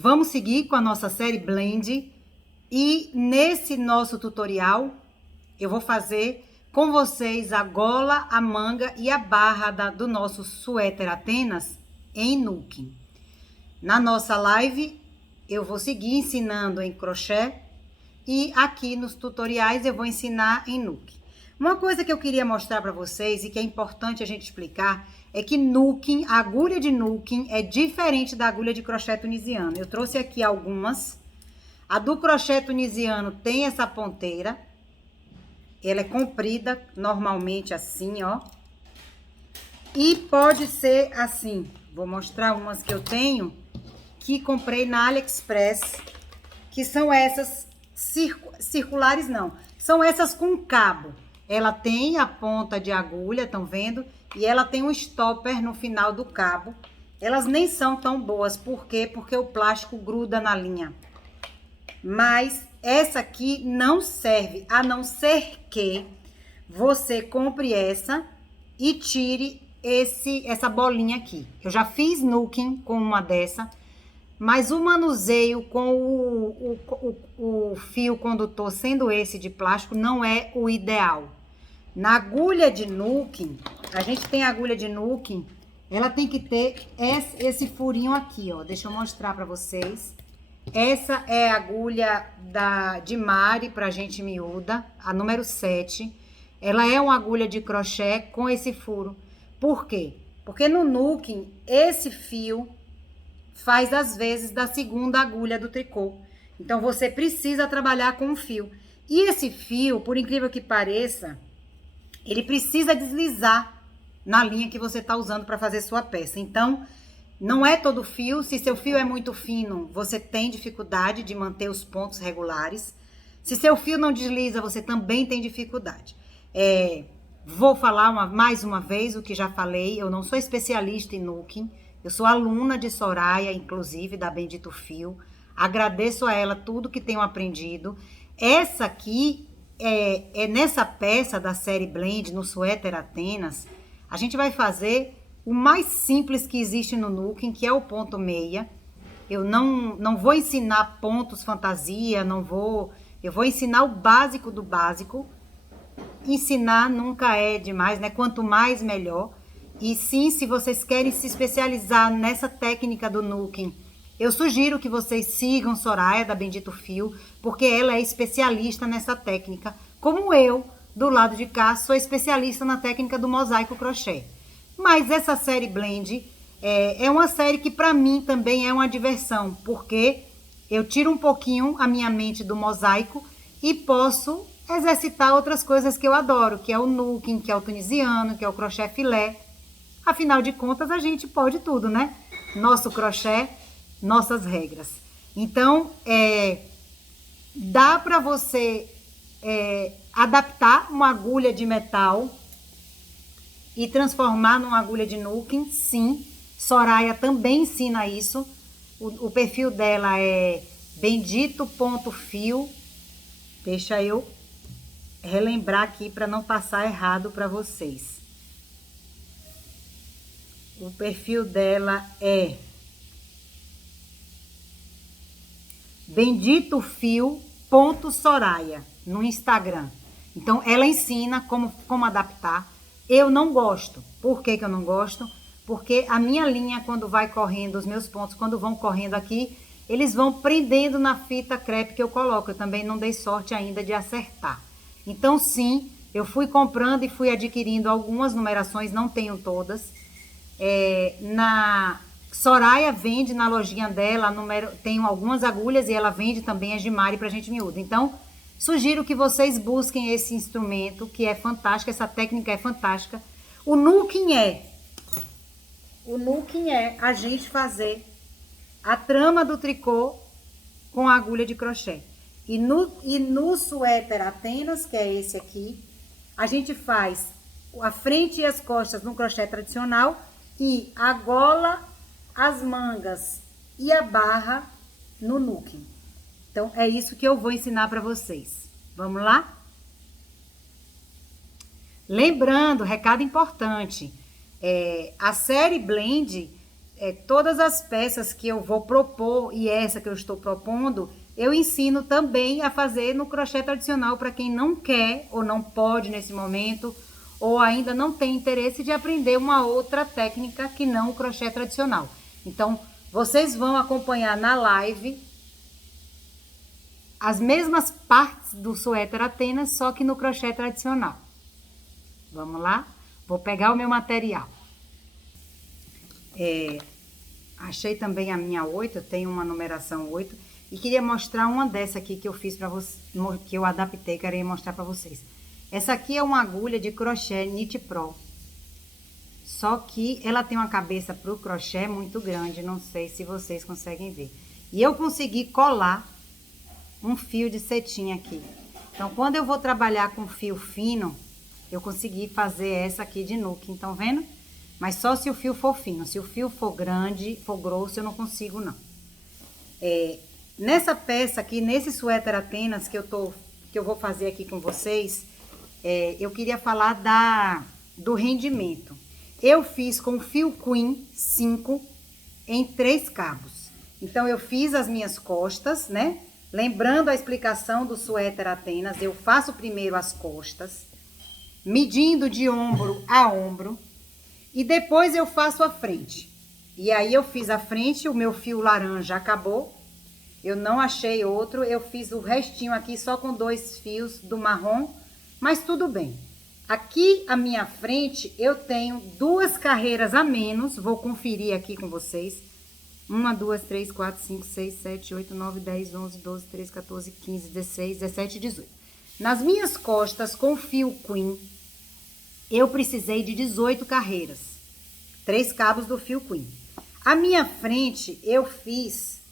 Vamos seguir com a nossa série Blend e nesse nosso tutorial eu vou fazer com vocês a gola, a manga e a barra do nosso suéter Atenas em Nuking. Na nossa live eu vou seguir ensinando em crochê e aqui nos tutoriais eu vou ensinar em Nuking. Uma coisa que eu queria mostrar para vocês e que é importante a gente explicar é que Nuking, a agulha de Nuking é diferente da agulha de crochê tunisiano. Eu trouxe aqui algumas. A do crochê tunisiano tem essa ponteira. Ela é comprida, normalmente assim, ó. E pode ser assim. Vou mostrar umas que eu tenho, que comprei na AliExpress, que são essas circulares, não. São essas com cabo. Ela tem a ponta de agulha, estão vendo? E ela tem um stopper no final do cabo. Elas nem são tão boas. Por quê? Porque o plástico gruda na linha. Mas essa aqui não serve, a não ser que você compre essa e tire essa bolinha aqui. Eu já fiz Nuking com uma dessa, mas o manuseio com o fio condutor sendo esse de plástico não é o ideal. Na agulha de Nuking, a gente tem a agulha de Nuking, ela tem que ter esse furinho aqui, ó. Deixa eu mostrar pra vocês. Essa é a agulha de Mari pra gente miúda, a número 7. Ela é uma agulha de crochê com esse furo. Por quê? Porque no Nuking, esse fio faz às vezes da segunda agulha do tricô. Então, você precisa trabalhar com um fio. E esse fio, por incrível que pareça, ele precisa deslizar na linha que você está usando para fazer sua peça. Então, não é todo fio. Se seu fio é muito fino, você tem dificuldade de manter os pontos regulares. Se seu fio não desliza, você também tem dificuldade. Vou falar mais uma vez o que já falei. Eu não sou especialista em Nuking. Eu sou aluna de Soraya, inclusive, da Bendito Fio. Agradeço a ela tudo que tenho aprendido. Essa aqui é nessa peça da série Blend, no suéter Atenas, a gente vai fazer o mais simples que existe no Nuking, que é o ponto meia. Eu não vou ensinar pontos fantasia, eu vou ensinar o básico do básico. Ensinar nunca é demais, né? Quanto mais, melhor. E sim, se vocês querem se especializar nessa técnica do Nuking, eu sugiro que vocês sigam Soraya, da Bendito Fio, porque ela é especialista nessa técnica, como eu, do lado de cá, sou especialista na técnica do mosaico crochê. Mas essa série Blend é uma série que para mim também é uma diversão, porque eu tiro um pouquinho a minha mente do mosaico e posso exercitar outras coisas que eu adoro, que é o Nuking, que é o tunisiano, que é o crochê filé. Afinal de contas, a gente pode tudo, né? Nosso crochê, nossas regras. Então, dá para você adaptar uma agulha de metal e transformar numa agulha de Nuking, sim. Soraya também ensina isso. O perfil dela é bendito.fio. Deixa eu relembrar aqui para não passar errado para vocês. O perfil dela é benditofio.soraya no Instagram. Então, ela ensina como adaptar. Eu não gosto. Por que eu não gosto? Porque a minha linha, quando vai correndo, os meus pontos, quando vão correndo aqui, eles vão prendendo na fita crepe que eu coloco. Eu também não dei sorte ainda de acertar. Então, sim, eu fui comprando e fui adquirindo algumas numerações, não tenho todas. Na Soraya vende na lojinha dela, tem algumas agulhas e ela vende também as de Mari pra gente miúda. Então, sugiro que vocês busquem esse instrumento, que é fantástico, essa técnica é fantástica. O Nuking é a gente fazer a trama do tricô com a agulha de crochê. E no suéter Atenas, que é esse aqui, a gente faz a frente e as costas no crochê tradicional e a gola, as mangas e a barra no Nuking. Então, é isso que eu vou ensinar para vocês. Vamos lá? Lembrando, recado importante, a série Blend todas as peças que eu vou propor e essa que eu estou propondo, eu ensino também a fazer no crochê tradicional para quem não quer ou não pode nesse momento, ou ainda não tem interesse de aprender uma outra técnica que não o crochê tradicional. Então, vocês vão acompanhar na live as mesmas partes do suéter Atenas, só que no crochê tradicional. Vamos lá? Vou pegar o meu material. Achei também a minha 8, eu tenho uma numeração 8. E queria mostrar uma dessa aqui que eu fiz para vocês, que eu adaptei, queria mostrar para vocês. Essa aqui é uma agulha de crochê Knit Pro. Só que ela tem uma cabeça para o crochê muito grande, não sei se vocês conseguem ver. E eu consegui colar um fio de cetim aqui. Então, quando eu vou trabalhar com fio fino, eu consegui fazer essa aqui de nuque, estão vendo? Mas só se o fio for fino. Se o fio for grande, for grosso, eu não consigo, não. Nessa peça aqui, nesse suéter Atenas que eu vou fazer aqui com vocês, eu queria falar do rendimento. Eu fiz com fio Queen 5 em 3 cabos. Então, eu fiz as minhas costas, né? Lembrando a explicação do suéter Atenas, eu faço primeiro as costas, medindo de ombro a ombro, e depois eu faço a frente. E aí, eu fiz a frente, o meu fio laranja acabou. Eu não achei outro, eu fiz o restinho aqui só com 2 fios do marrom, mas tudo bem. Aqui, à minha frente, eu tenho 2 carreiras a menos, vou conferir aqui com vocês. 1, 2, 3, 4, 5, 6, 7, 8, 9, 10, 11, 12, 13, 14, 15, 16, 17, 18. Nas minhas costas, com fio Queen, eu precisei de 18 carreiras. 3 cabos do fio Queen. A minha frente, eu fiz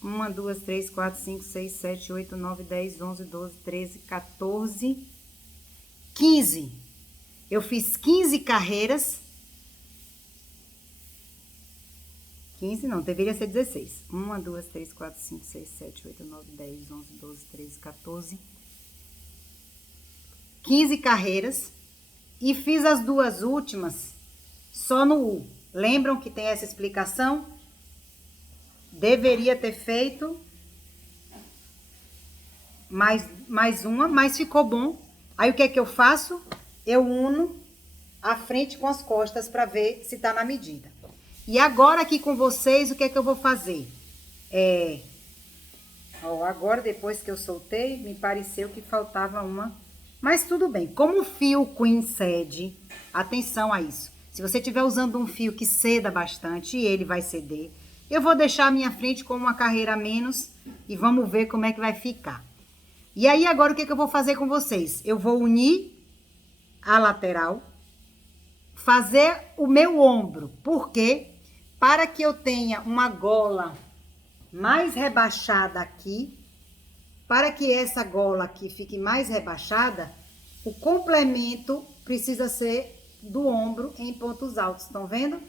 1, 2, 3, 4, 5, 6, 7, 8, 9, 10, 11, 12, 13, 14, 15. Eu fiz 15 carreiras. 15 não, deveria ser 16. 1, 2, 3, 4, 5, 6, 7, 8, 9, 10, 11, 12, 13, 14, 15 carreiras. E fiz as 2 últimas só no U. Lembram que tem essa explicação? Deveria ter feito mais uma, mas ficou bom. Aí, o que é que eu faço? Eu uno a frente com as costas para ver se tá na medida. E agora, aqui com vocês, o que é que eu vou fazer? Agora, depois que eu soltei, me pareceu que faltava uma. Mas tudo bem. Como o fio Queen cede, atenção a isso. Se você estiver usando um fio que ceda bastante, e ele vai ceder, eu vou deixar a minha frente com uma carreira a menos e vamos ver como é que vai ficar. E aí, agora, o que eu vou fazer com vocês? Eu vou unir a lateral, fazer o meu ombro. Por quê? Para que eu tenha uma gola mais rebaixada aqui, para que essa gola aqui fique mais rebaixada, o complemento precisa ser do ombro em pontos altos, estão vendo?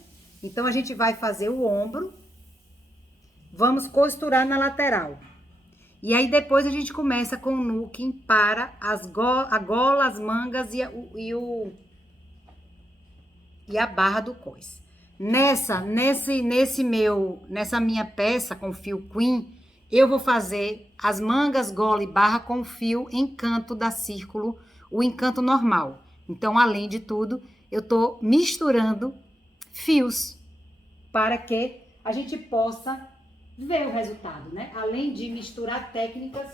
Então, a gente vai fazer o ombro. Vamos costurar na lateral. E aí, depois a gente começa com o nuking para a gola, as mangas e a barra do cós. Nessa minha peça com fio Queen, eu vou fazer as mangas, gola e barra com fio encanto da círculo, o encanto normal. Então, além de tudo, eu tô misturando fios para que a gente possa ver o resultado, né? Além de misturar técnicas,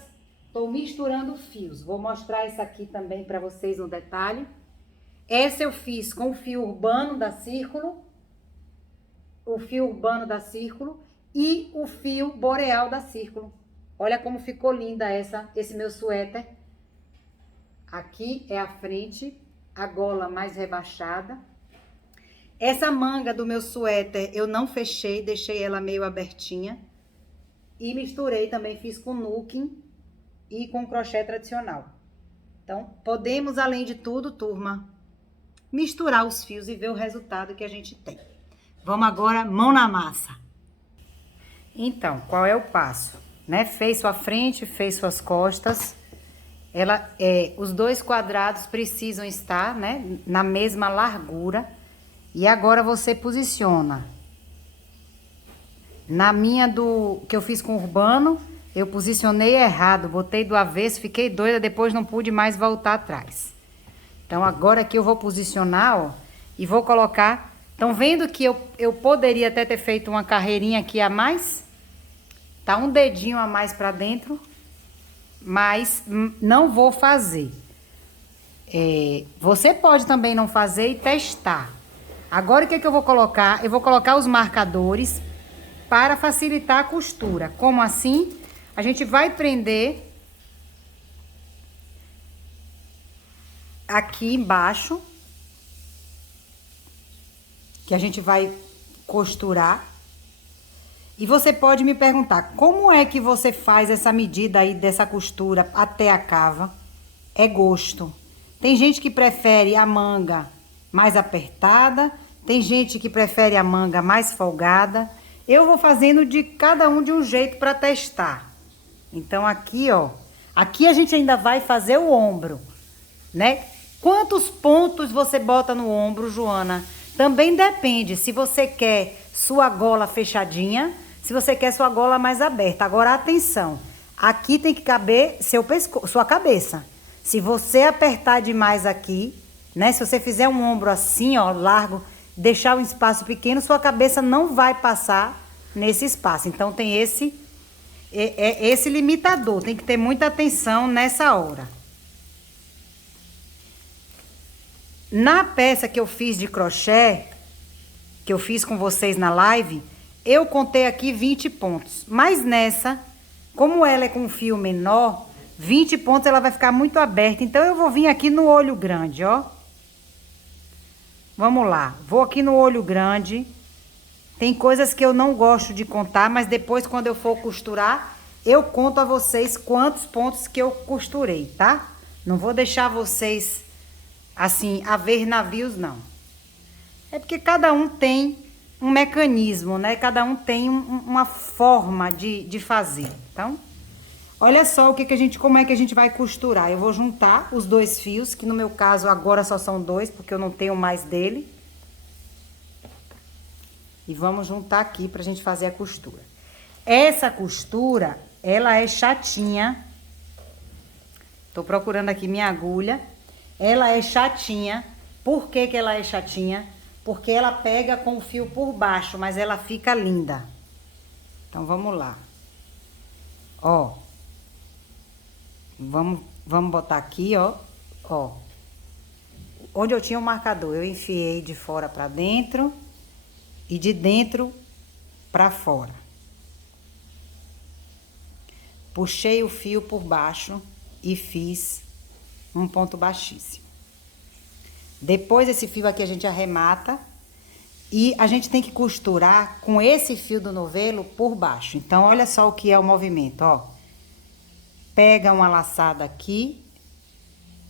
tô misturando fios. Vou mostrar essa aqui também para vocês no detalhe. Essa eu fiz com o fio urbano da círculo, e o fio boreal da círculo. Olha como ficou linda esse meu suéter. Aqui é a frente, a gola mais rebaixada. Essa manga do meu suéter eu não fechei, deixei ela meio abertinha. E misturei também, fiz com nuking e com crochê tradicional. Então, podemos, além de tudo, turma, misturar os fios e ver o resultado que a gente tem. Vamos agora, mão na massa. Então, qual é o passo? Né? Fez sua frente, fez suas costas. Os 2 quadrados precisam estar, né, na mesma largura. E agora você posiciona. Na minha que eu fiz com o Urbano, eu posicionei errado, botei do avesso, fiquei doida, depois não pude mais voltar atrás. Então agora aqui eu vou posicionar, ó, e vou colocar. Estão vendo que eu poderia até ter feito uma carreirinha aqui a mais? Tá um dedinho a mais pra dentro, mas não vou fazer. Você pode também não fazer e testar. Agora o que eu vou colocar? Eu vou colocar os marcadores para facilitar a costura. Como assim? A gente vai prender aqui embaixo, que a gente vai costurar. E você pode me perguntar, como é que você faz essa medida aí dessa costura até a cava? É gosto. Tem gente que prefere a manga mais apertada, tem gente que prefere a manga mais folgada. Eu vou fazendo de cada um de um jeito para testar. Então aqui, ó, aqui a gente ainda vai fazer o ombro, né? Quantos pontos você bota no ombro, Joana? Também depende se você quer sua gola fechadinha, se você quer sua gola mais aberta. Agora atenção, aqui tem que caber sua cabeça. Se você apertar demais aqui, né? Se você fizer um ombro assim, ó, largo, deixar um espaço pequeno, sua cabeça não vai passar nesse espaço. Então tem esse limitador, tem que ter muita atenção nessa hora. Na peça que eu fiz de crochê, que eu fiz com vocês na live, eu contei aqui 20 pontos. Mas nessa, como ela é com fio menor, 20 pontos ela vai ficar muito aberta. Então eu vou vir aqui no olho grande, ó. Vamos lá, vou aqui no olho grande. Tem coisas que eu não gosto de contar, mas depois quando eu for costurar, eu conto a vocês quantos pontos que eu costurei, tá? Não vou deixar vocês, assim, a ver navios, não. É porque cada um tem um mecanismo, né? Cada um tem uma forma de fazer. Então, olha só como é que a gente vai costurar. Eu vou juntar os dois fios, que no meu caso agora só são dois, porque eu não tenho mais dele. E vamos juntar aqui pra gente fazer a costura. Essa costura, ela é chatinha. Tô procurando aqui minha agulha. Ela é chatinha. Por que que ela é chatinha? Porque ela pega com o fio por baixo, mas ela fica linda. Então, vamos lá. Ó. Vamos botar aqui, ó. Ó. Onde eu tinha o marcador, eu enfiei de fora pra dentro e de dentro pra fora. Puxei o fio por baixo e fiz um ponto baixíssimo. Depois esse fio aqui a gente arremata e a gente tem que costurar com esse fio do novelo por baixo. Então, olha só o que é o movimento, ó. Pega uma laçada aqui,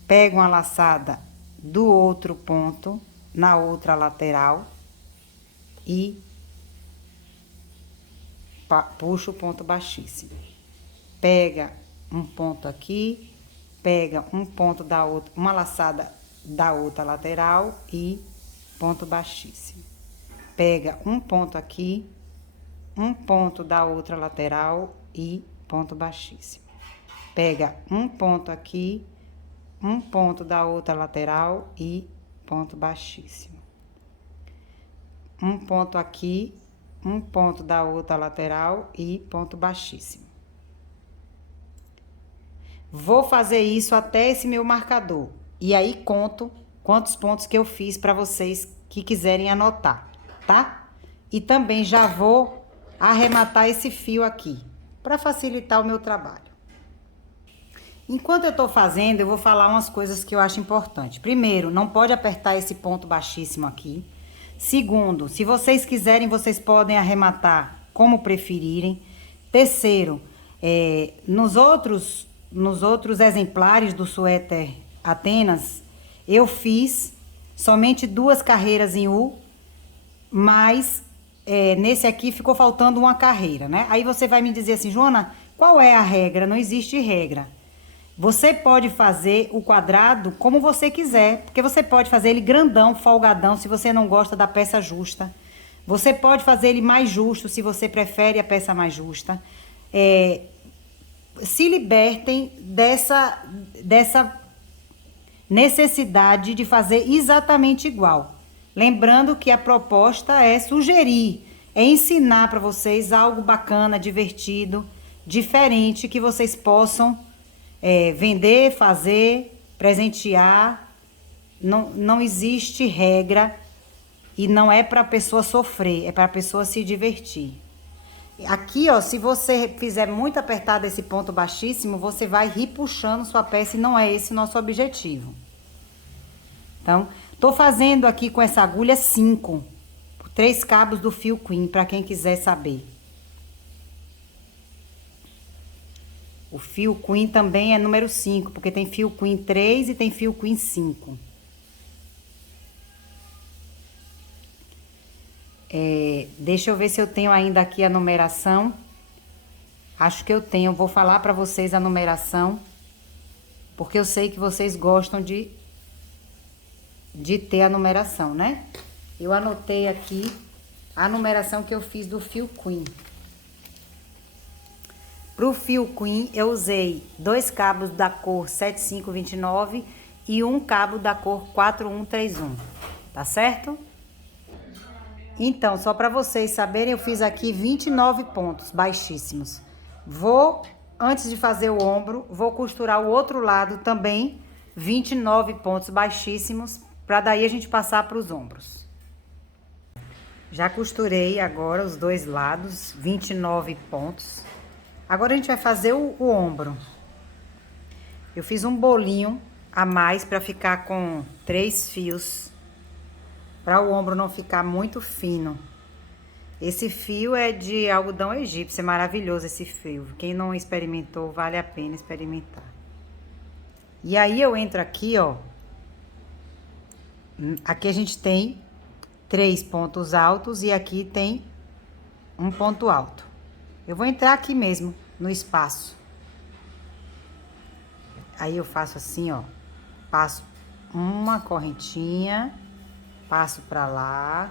pega uma laçada do outro ponto na outra lateral e puxa o ponto baixíssimo. Pega um ponto aqui, pega um ponto da outra, uma laçada da outra lateral e ponto baixíssimo. Pega um ponto aqui, um ponto da outra lateral e ponto baixíssimo. Pega um ponto aqui, um ponto da outra lateral e ponto baixíssimo. Um ponto aqui, um ponto da outra lateral e ponto baixíssimo. Vou fazer isso até esse meu marcador. E aí, conto quantos pontos que eu fiz para vocês que quiserem anotar, tá? E também já vou arrematar esse fio aqui, para facilitar o meu trabalho. Enquanto eu tô fazendo, eu vou falar umas coisas que eu acho importante. Primeiro, não pode apertar esse ponto baixíssimo aqui. Segundo, se vocês quiserem, vocês podem arrematar como preferirem. Terceiro, nos outros exemplares do suéter Atenas, eu fiz somente 2 carreiras em U, mas nesse aqui ficou faltando uma carreira, né? Aí você vai me dizer assim, Joana, qual é a regra? Não existe regra. Você pode fazer o quadrado como você quiser, porque você pode fazer ele grandão, folgadão, se você não gosta da peça justa. Você pode fazer ele mais justo, se você prefere a peça mais justa. Se libertem dessa necessidade de fazer exatamente igual. Lembrando que a proposta é sugerir, é ensinar para vocês algo bacana, divertido, diferente, que vocês possam vender, fazer, presentear. Não existe regra e não é para a pessoa sofrer, é para a pessoa se divertir. Aqui, ó, se você fizer muito apertado esse ponto baixíssimo, você vai rir puxando sua peça e não é esse o nosso objetivo. Então, tô fazendo aqui com essa agulha 5, 3 cabos do fio Queen, para quem quiser saber. O fio Queen também é número 5, porque tem fio Queen 3 e tem fio Queen 5. Deixa eu ver se eu tenho ainda aqui a numeração. Acho que eu tenho. Eu vou falar para vocês a numeração, porque eu sei que vocês gostam de ter a numeração, né? Eu anotei aqui a numeração que eu fiz do fio Queen. Pro fio Queen, eu usei 2 cabos da cor 7529 e 1 cabo da cor 4131, tá certo? Então, só para vocês saberem, eu fiz aqui 29 pontos baixíssimos. Antes de fazer o ombro, vou costurar o outro lado também, 29 pontos baixíssimos, para daí a gente passar para os ombros. Já costurei agora os dois lados, 29 pontos. Agora a gente vai fazer o ombro. Eu fiz um bolinho a mais para ficar com 3 fios, para o ombro não ficar muito fino. Esse fio é de algodão egípcio, é maravilhoso esse fio. Quem não experimentou, vale a pena experimentar. E aí eu entro aqui, ó. Aqui a gente tem 3 pontos altos e aqui tem um ponto alto. Eu vou entrar aqui mesmo, no espaço. Aí eu faço assim, ó. Passo uma correntinha, passo pra lá,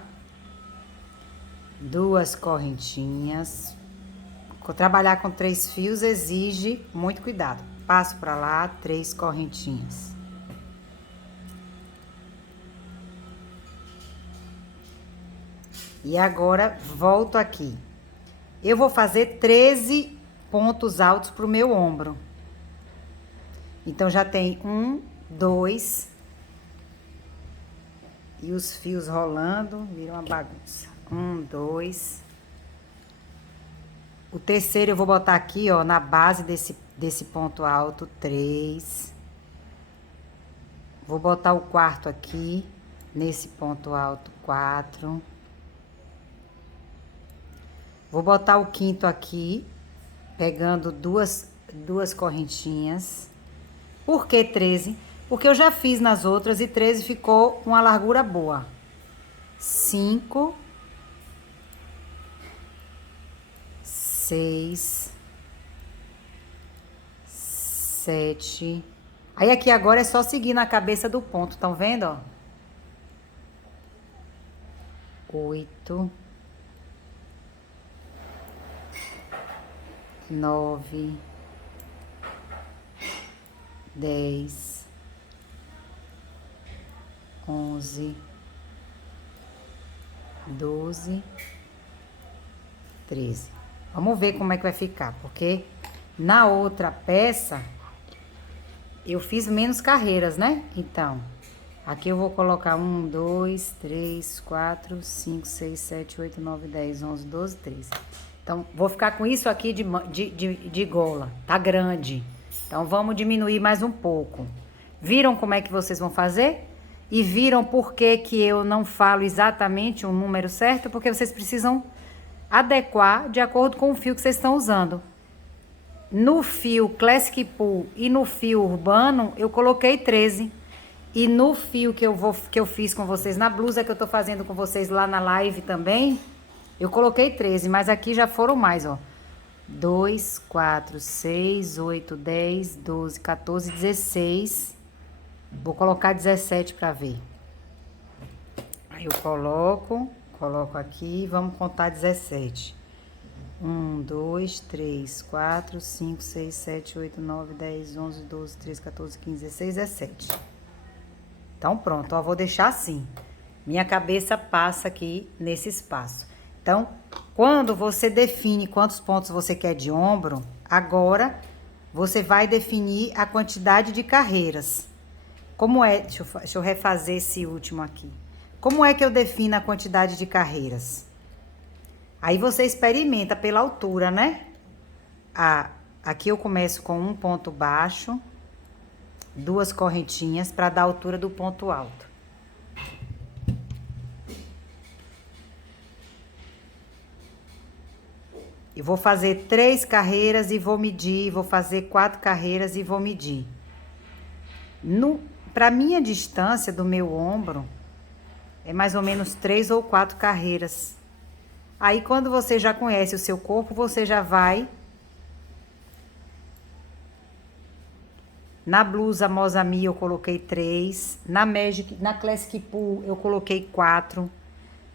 2 correntinhas. Trabalhar com 3 fios exige muito cuidado. Passo pra lá, 3 correntinhas. E agora, volto aqui. Eu vou fazer 13 pontos altos pro meu ombro. Então, já tem 1, 2... E os fios rolando, viram uma bagunça. 1, 2. O terceiro eu vou botar aqui, ó, na base desse ponto alto, 3. Vou botar o quarto aqui, nesse ponto alto, 4. Vou botar o quinto aqui, pegando duas correntinhas. Por que 13? Porque eu já fiz nas outras e 13 ficou uma largura boa. 5, 6, 7. Aí aqui agora é só seguir na cabeça do ponto, estão vendo, ó? 8, 9, 10, 11, 12, 13. Vamos ver como é que vai ficar, porque na outra peça eu fiz menos carreiras, né? Então, aqui eu vou colocar 1, 2, 3, 4, 5, 6, 7, 8, 9, 10, 11, 12, 13. Então, vou ficar com isso aqui de gola, tá grande. Então, vamos diminuir mais um pouco. Viram como é que vocês vão fazer? E viram por que eu não falo exatamente o número certo? Porque vocês precisam adequar de acordo com o fio que vocês estão usando. No fio Classic Pull e no fio Urbano, eu coloquei 13. E no fio que eu fiz com vocês, na blusa que eu tô fazendo com vocês lá na live também, eu coloquei 13. Mas aqui já foram mais, ó. 2, 4, 6, 8, 10, 12, 14, 16. Vou colocar 17 para ver. Aí eu coloco aqui, vamos contar 17. 1, 2, 3, 4, 5, 6, 7, 8, 9, 10, 11, 12, 13, 14, 15, 16, 17. Então, pronto, ó, vou deixar assim. Minha cabeça passa aqui nesse espaço. Então, quando você define quantos pontos você quer de ombro, agora você vai definir a quantidade de carreiras. Como é? Deixa eu refazer esse último aqui. Como é que eu defino a quantidade de carreiras? Aí você experimenta pela altura, né? Aqui eu começo com um ponto baixo, 2 correntinhas para dar a altura do ponto alto. E vou fazer 3 carreiras e vou medir, vou fazer 4 carreiras e vou medir. Para minha distância do meu ombro, é mais ou menos 3 ou 4 carreiras. Aí, quando você já conhece o seu corpo, você já vai... Na blusa Mosami eu coloquei 3. Na Classic Pool eu coloquei 4.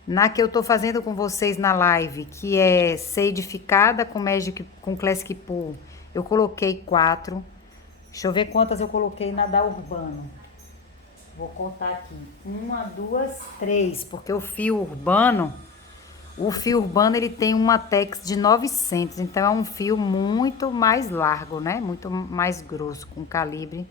Na que eu tô fazendo com vocês na live, que é seidificada com Classic Pool, eu coloquei 4. Deixa eu ver quantas eu coloquei na da Urbano. Vou contar aqui. 1, 2, 3, porque o fio urbano ele tem uma tex de 900, então é um fio muito mais largo, né? Muito mais grosso, com calibre.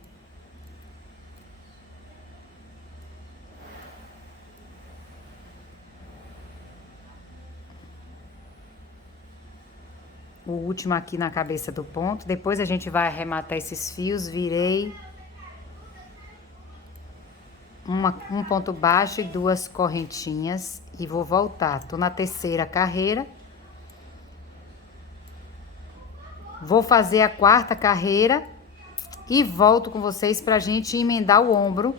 O último aqui na cabeça do ponto. Depois a gente vai arrematar esses fios. Virei um ponto baixo e 2 correntinhas e vou voltar. Tô na terceira carreira. Vou fazer a 4ª carreira e volto com vocês pra gente emendar o ombro.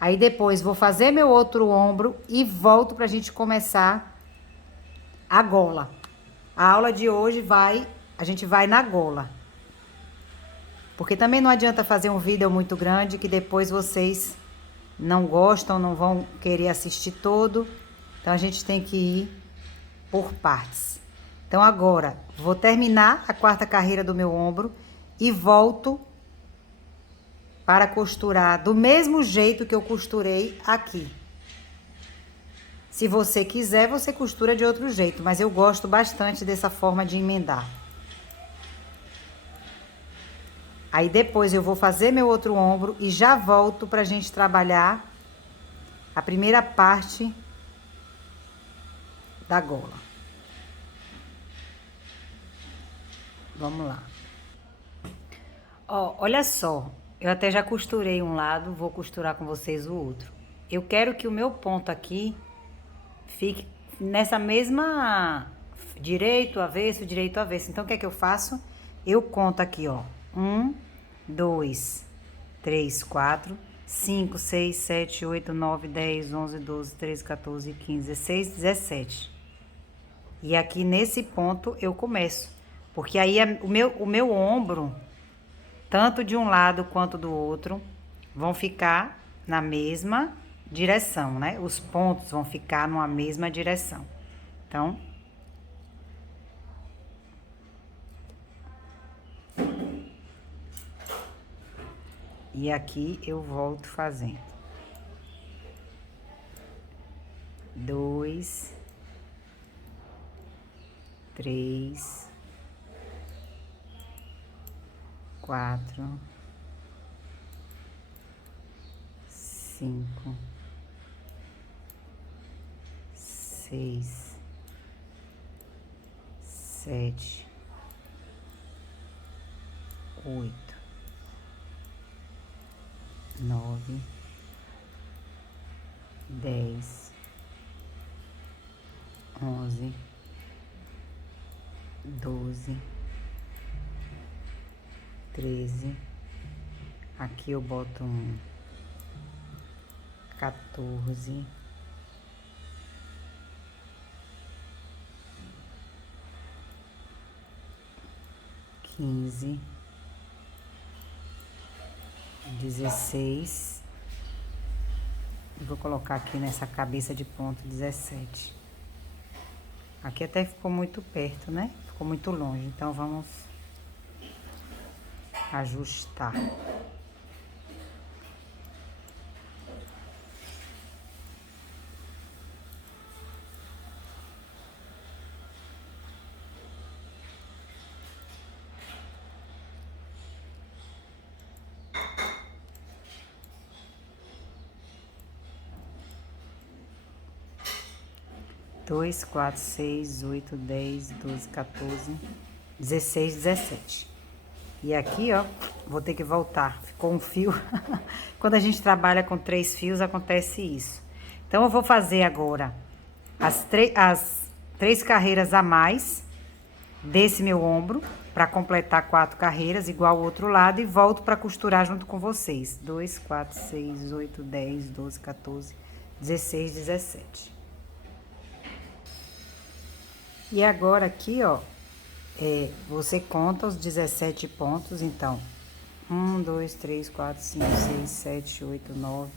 Aí depois vou fazer meu outro ombro e volto pra gente começar a gola. A aula de hoje a gente vai na gola. Porque também não adianta fazer um vídeo muito grande que depois vocês não gostam, não vão querer assistir todo. Então, a gente tem que ir por partes. Então, agora, vou terminar a 4ª carreira do meu ombro e volto para costurar do mesmo jeito que eu costurei aqui. Se você quiser, você costura de outro jeito, mas eu gosto bastante dessa forma de emendar. Aí depois eu vou fazer meu outro ombro e já volto pra gente trabalhar a primeira parte da gola. Vamos lá. Ó, olha só, eu até já costurei um lado, vou costurar com vocês o outro. Eu quero que o meu ponto aqui fique nessa mesma direito, avesso. Então, o que é que eu faço? Eu conto aqui, ó. 1, 2, 3, 4, 5, 6, 7, 8, 9, 10, 11, 12, 13, 14, 15, 16, 17. E aqui nesse ponto eu começo. Porque aí o meu ombro, tanto de um lado quanto do outro, vão ficar na mesma direção, né? Os pontos vão ficar numa mesma direção. Então, e aqui eu volto fazendo. 2, 3, 4, 5, 6, 7, 8, 9, 10, 11, 12, 13. Aqui eu boto 14. 15, 16. E vou colocar aqui nessa cabeça de ponto 17. Aqui até ficou muito perto, né? Ficou muito longe, então vamos ajustar. Dois, 4, 6, 8, 10, 12, 14, 16, 17. E aqui, ó, vou ter que voltar. Ficou um fio. Quando a gente trabalha com 3 fios, acontece isso. Então, eu vou fazer agora as 3 carreiras a mais desse meu ombro, para completar 4 carreiras, igual ao outro lado, e volto para costurar junto com vocês. 2, 4, 6, 8, 10, 12, 14, 16, 17. E agora aqui, ó, você conta os 17 pontos, então, 1, 2, 3, 4, 5, 6, 7, 8, 9,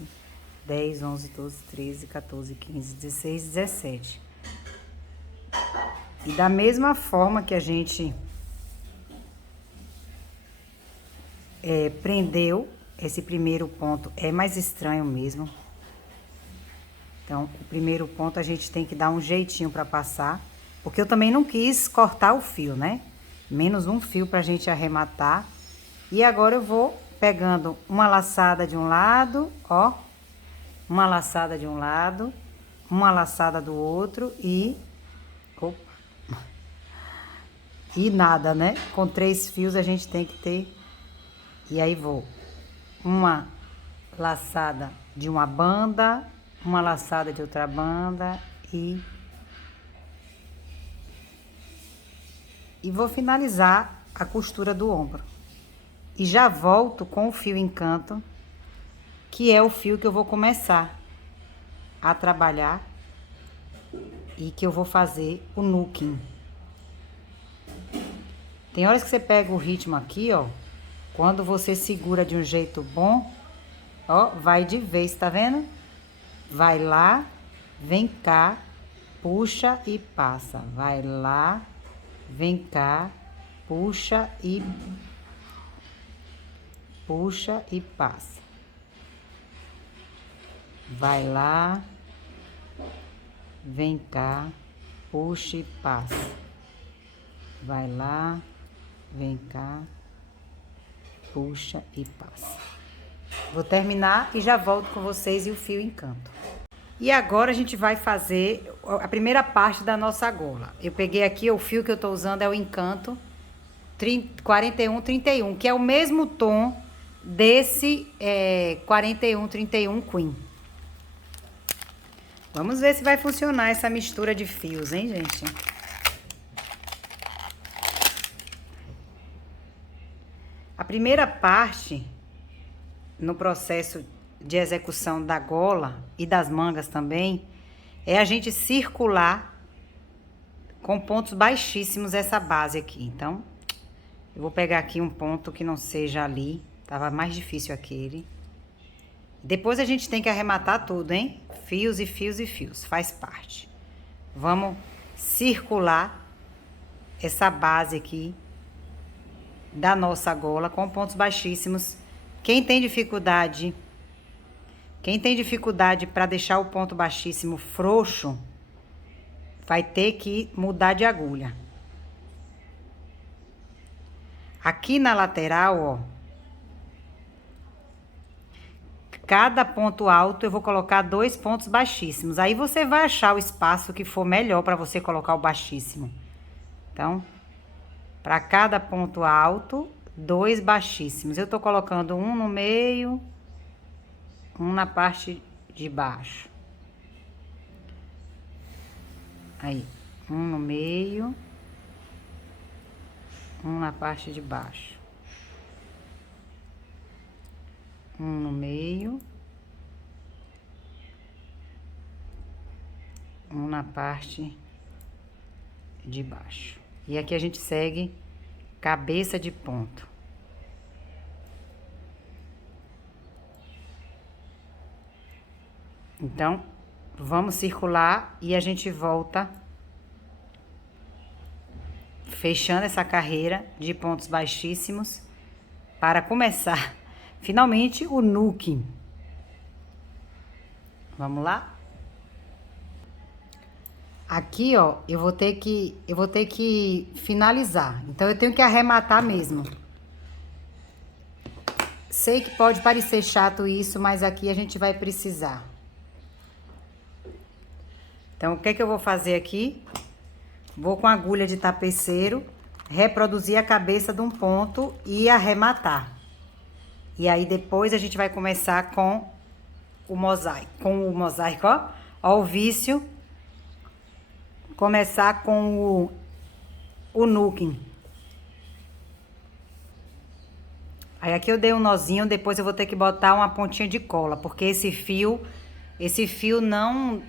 10, 11, 12, 13, 14, 15, 16, 17. E da mesma forma que a gente prendeu esse primeiro ponto, é mais estranho mesmo. Então, o primeiro ponto a gente tem que dar um jeitinho para passar. Porque eu também não quis cortar o fio, né? Menos um fio pra gente arrematar. E agora eu vou pegando uma laçada de um lado, ó. Uma laçada de um lado, uma laçada do outro e... Opa! E nada, né? Com 3 fios a gente tem que ter... E aí vou uma laçada de uma banda, uma laçada de outra banda e vou finalizar a costura do ombro. E já volto com o fio encanto, que é o fio que eu vou começar a trabalhar e que eu vou fazer o nooking. Tem horas que você pega o ritmo aqui, ó, quando você segura de um jeito bom, ó, vai de vez, tá vendo? Vai lá, vem cá, puxa e passa. Vai lá, vem cá, puxa e passa. Vai lá, vem cá, puxa e passa. Vai lá, vem cá, puxa e passa. Vou terminar e já volto com vocês e o fio encanto. E agora a gente vai fazer a primeira parte da nossa gola. Eu peguei aqui, o fio que eu tô usando é o encanto 41-31, que é o mesmo tom desse 41-31 Queen. Vamos ver se vai funcionar essa mistura de fios, hein, gente? A primeira parte, no processo de execução da gola e das mangas também, é a gente circular com pontos baixíssimos essa base aqui. Então, eu vou pegar aqui um ponto que não seja ali, tava mais difícil aquele. Depois a gente tem que arrematar tudo, hein? Fios e fios e fios, faz parte. Vamos circular essa base aqui da nossa gola com pontos baixíssimos. Quem tem dificuldade para deixar o ponto baixíssimo frouxo, vai ter que mudar de agulha. Aqui na lateral, ó, cada ponto alto eu vou colocar 2 pontos baixíssimos. Aí você vai achar o espaço que for melhor para você colocar o baixíssimo. Então, para cada ponto alto, 2 baixíssimos. Eu tô colocando um no meio, um na parte de baixo. Aí, um no meio, um na parte de baixo. Um no meio, na parte de baixo. E aqui a gente segue cabeça de ponto. Então, vamos circular e a gente volta fechando essa carreira de pontos baixíssimos para começar finalmente o nooking. Vamos lá? Aqui, ó, eu vou ter que finalizar. Então, eu tenho que arrematar mesmo. Sei que pode parecer chato isso, mas aqui a gente vai precisar. Então, o que é que eu vou fazer aqui? Vou com a agulha de tapeceiro, reproduzir a cabeça de um ponto e arrematar. E aí, depois a gente vai começar com o mosaico, ó. Ó o vício. Começar com o nooking. Aí aqui eu dei um nozinho, depois eu vou ter que botar uma pontinha de cola, porque esse fio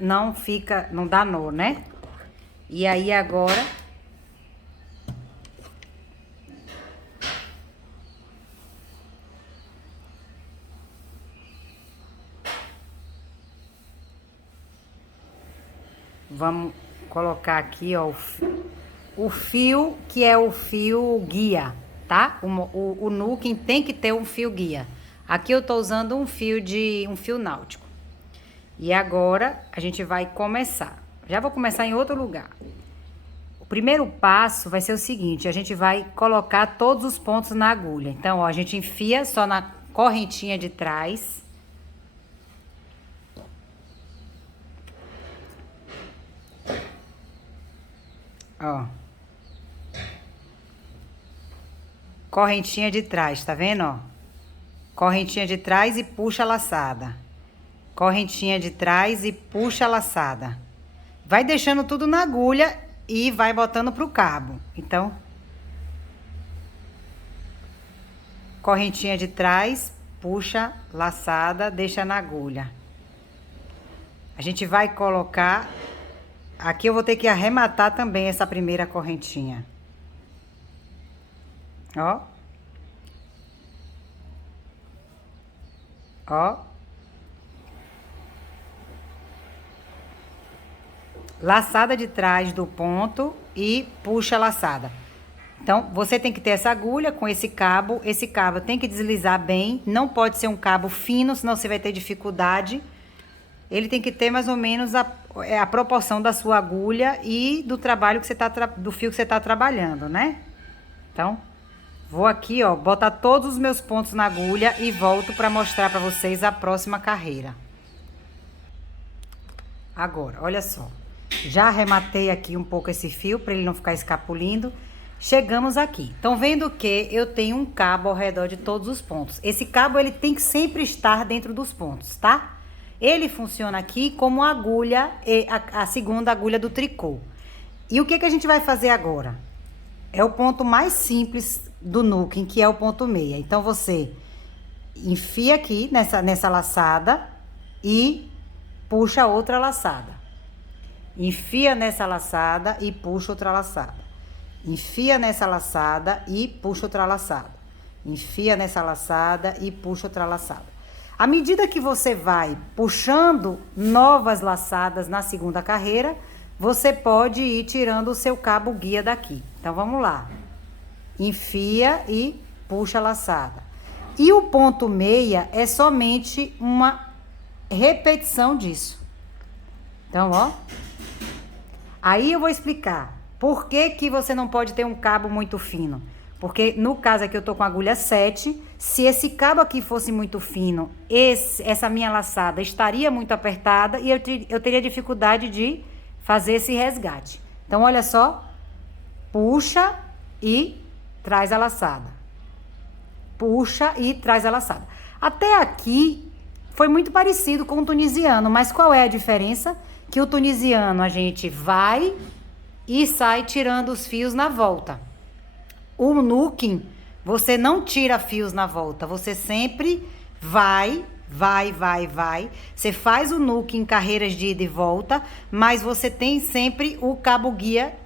não fica, não dá nó, né? E aí agora vamos colocar aqui, ó, o fio que é o fio guia, tá? O nooking tem que ter um fio guia. Aqui eu tô usando um fio náutico. E agora a gente vai começar. Já vou começar em outro lugar. O primeiro passo vai ser o seguinte, a gente vai colocar todos os pontos na agulha. Então, ó, a gente enfia só na correntinha de trás. Ó. Correntinha de trás, tá vendo, ó? Correntinha de trás e puxa a laçada. Correntinha de trás e puxa a laçada. Vai deixando tudo na agulha e vai botando pro cabo. Então, correntinha de trás, puxa, laçada, deixa na agulha. A gente vai colocar... Aqui eu vou ter que arrematar também essa primeira correntinha. Ó. Ó. Laçada de trás do ponto e puxa a laçada. Então, você tem que ter essa agulha com esse cabo. Esse cabo tem que deslizar bem. Não pode ser um cabo fino, senão você vai ter dificuldade. Ele tem que ter mais ou menos a proporção da sua agulha e do trabalho que você tá, do fio que você tá trabalhando, né? Então, vou aqui, ó, botar todos os meus pontos na agulha e volto para mostrar para vocês a próxima carreira. Agora, olha só. Já arrematei aqui um pouco esse fio para ele não ficar escapulindo. Chegamos aqui. Estão vendo que eu tenho um cabo ao redor de todos os pontos. Esse cabo, ele tem que sempre estar dentro dos pontos, tá? Ele funciona aqui como agulha, a segunda agulha do tricô. E o que que a gente vai fazer agora? É o ponto mais simples do nooking, que é o ponto meia. Então, você enfia aqui nessa laçada e puxa outra laçada. Enfia nessa laçada e puxa outra laçada. Enfia nessa laçada e puxa outra laçada. Enfia nessa laçada e puxa outra laçada. À medida que você vai puxando novas laçadas na segunda carreira, você pode ir tirando o seu cabo guia daqui. Então, vamos lá. Enfia e puxa a laçada. E o ponto meia é somente uma repetição disso. Então, ó. Aí eu vou explicar por que que você não pode ter um cabo muito fino. Porque no caso aqui eu tô com a agulha 7, se esse cabo aqui fosse muito fino, essa minha laçada estaria muito apertada e eu teria dificuldade de fazer esse resgate. Então, olha só, puxa e traz a laçada. Puxa e traz a laçada. Até aqui foi muito parecido com o tunisiano, mas qual é a diferença? Que o tunisiano a gente vai e sai tirando os fios na volta. O nooking, você não tira fios na volta, você sempre vai. Você faz o nooking em carreiras de ida e volta, mas você tem sempre o cabo guia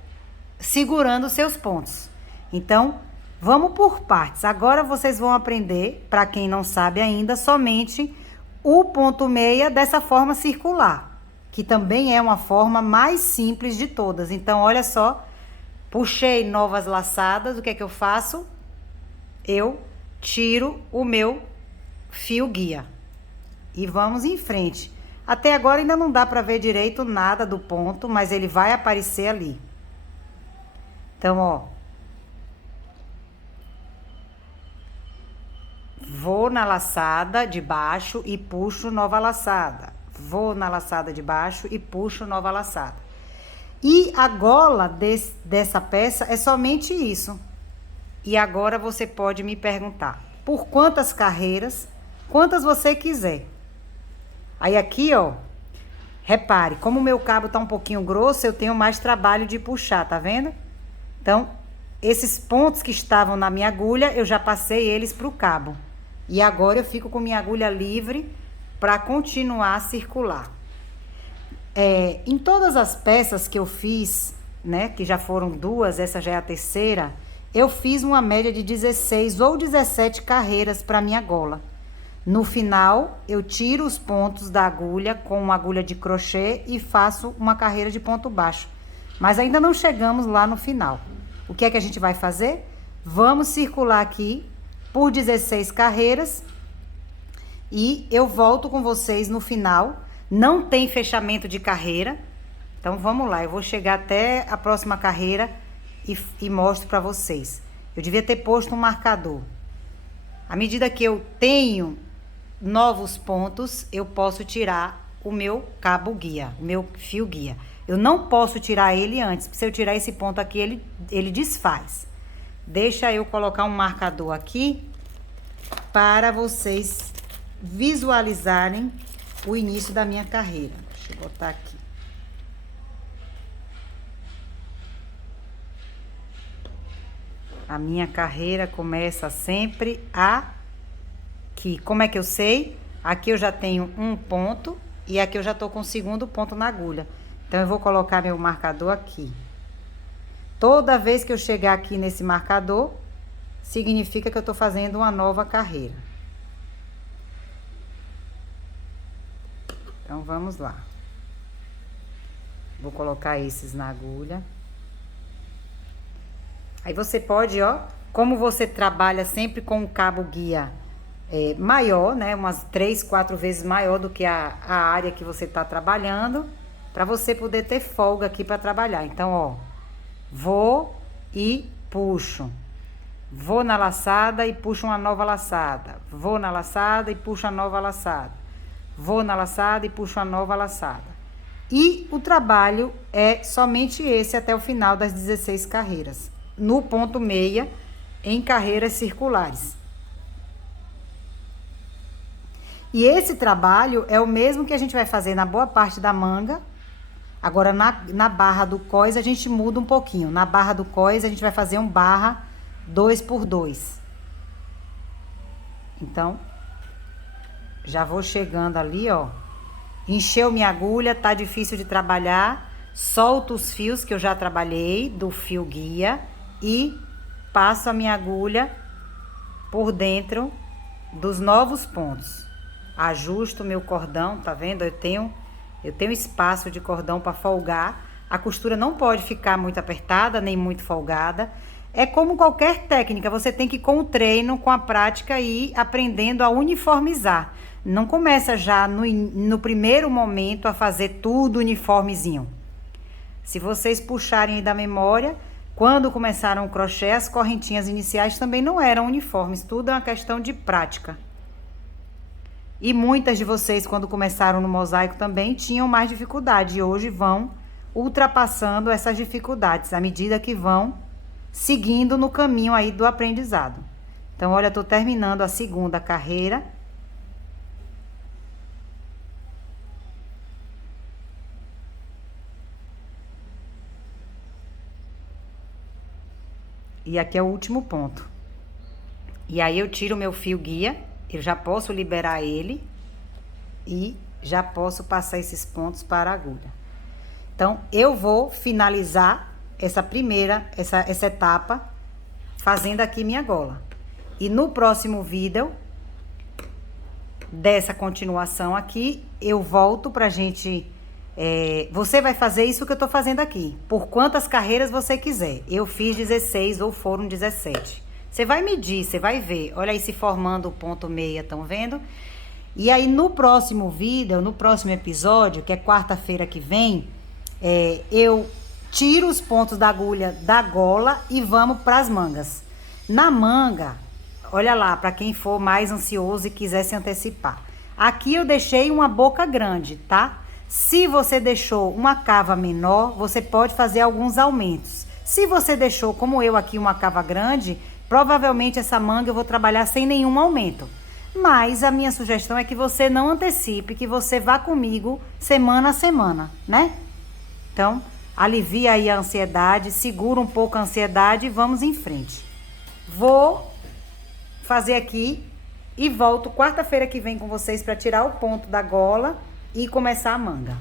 segurando os seus pontos. Então, Vamos por partes. Agora vocês vão aprender, para quem não sabe ainda, somente o ponto meia dessa forma circular, que também é uma forma mais simples de todas. Então, olha só, puxei novas laçadas, o que é que eu faço? Eu tiro o meu fio guia e vamos em frente. Até agora ainda não dá para ver direito nada do ponto, mas ele vai aparecer ali. Então, ó, vou na laçada de baixo e puxo nova laçada. Vou na laçada de baixo e puxo nova laçada. E a gola dessa peça é somente isso. E agora você pode me perguntar, por quantas carreiras, quantas você quiser. Aí aqui, ó, repare, como o meu cabo tá um pouquinho grosso, eu tenho mais trabalho de puxar, tá vendo? Então, esses pontos que estavam na minha agulha, eu já passei eles pro cabo. E agora eu fico com minha agulha livre para continuar a circular. Em todas as peças que eu fiz, né, que já foram 2, essa já é a terceira, eu fiz uma média de 16 ou 17 carreiras para minha gola. No final, eu tiro os pontos da agulha com uma agulha de crochê e faço uma carreira de ponto baixo. Mas ainda não chegamos lá no final. O que é que a gente vai fazer? Vamos circular aqui por 16 carreiras e eu volto com vocês no final. Não tem fechamento de carreira. Então, vamos lá. Eu vou chegar até a próxima carreira e mostro para vocês. Eu devia ter posto um marcador. À medida que eu tenho novos pontos, eu posso tirar o meu cabo guia, o meu fio guia. Eu não posso tirar ele antes, porque se eu tirar esse ponto aqui, ele desfaz. Deixa eu colocar um marcador aqui para vocês visualizarem o início da minha carreira. Deixa eu botar aqui. A minha carreira começa sempre aqui. Como é que eu sei? Aqui eu já tenho um ponto e aqui eu já tô com o segundo ponto na agulha. Então, eu vou colocar meu marcador aqui. Toda vez que eu chegar aqui nesse marcador, significa que eu tô fazendo uma nova carreira. Então, vamos lá. Vou colocar esses na agulha. Aí você pode, ó, como você trabalha sempre com o cabo guia maior, né? Umas 3, 4 vezes maior do que a área que você tá trabalhando, para você poder ter folga aqui para trabalhar. Então, ó, vou e puxo. Vou na laçada e puxo uma nova laçada. Vou na laçada e puxo a nova laçada. Vou na laçada e puxo a nova laçada. E o trabalho é somente esse até o final das 16 carreiras. No ponto meia, em carreiras circulares. E esse trabalho é o mesmo que a gente vai fazer na boa parte da manga. Agora, na barra do cós, a gente muda um pouquinho. Na barra do cós, a gente vai fazer um barra 2x2. Então, já vou chegando ali, ó. Encheu minha agulha, tá difícil de trabalhar. Solto os fios que eu já trabalhei do fio guia e passo a minha agulha por dentro dos novos pontos. Ajusto o meu cordão, tá vendo? Eu tenho espaço de cordão para folgar. A costura não pode ficar muito apertada, nem muito folgada. É como qualquer técnica, você tem que, com o treino, com a prática, ir aprendendo a uniformizar. Não começa já no primeiro momento a fazer tudo uniformezinho. Se vocês puxarem aí da memória, quando começaram o crochê, as correntinhas iniciais também não eram uniformes. Tudo é uma questão de prática. E muitas de vocês, quando começaram no mosaico também, tinham mais dificuldade. E hoje vão ultrapassando essas dificuldades, à medida que vão seguindo no caminho aí do aprendizado. Então, olha, eu tô terminando a segunda carreira. E aqui é o último ponto. E aí, eu tiro o meu fio guia. Eu já posso liberar ele e já posso passar esses pontos para a agulha. Então, eu vou finalizar essa etapa fazendo aqui minha gola. E no próximo vídeo, dessa continuação aqui, eu volto pra gente... você vai fazer isso que eu tô fazendo aqui, por quantas carreiras você quiser. Eu fiz 16 ou foram 17. Você vai medir, você vai ver. Olha aí se formando o ponto meia, estão vendo? E aí no próximo vídeo, no próximo episódio, que é quarta-feira que vem, eu tiro os pontos da agulha da gola e vamos para as mangas. Na manga, olha lá, para quem for mais ansioso e quiser se antecipar. Aqui eu deixei uma boca grande, tá? Se você deixou uma cava menor, você pode fazer alguns aumentos. Se você deixou, como eu aqui, uma cava grande, provavelmente essa manga eu vou trabalhar sem nenhum aumento. Mas a minha sugestão é que você não antecipe, que você vá comigo semana a semana, né? Então, alivia aí a ansiedade, segura um pouco a ansiedade e vamos em frente. Vou fazer aqui e volto quarta-feira que vem com vocês para tirar o ponto da gola e começar a manga.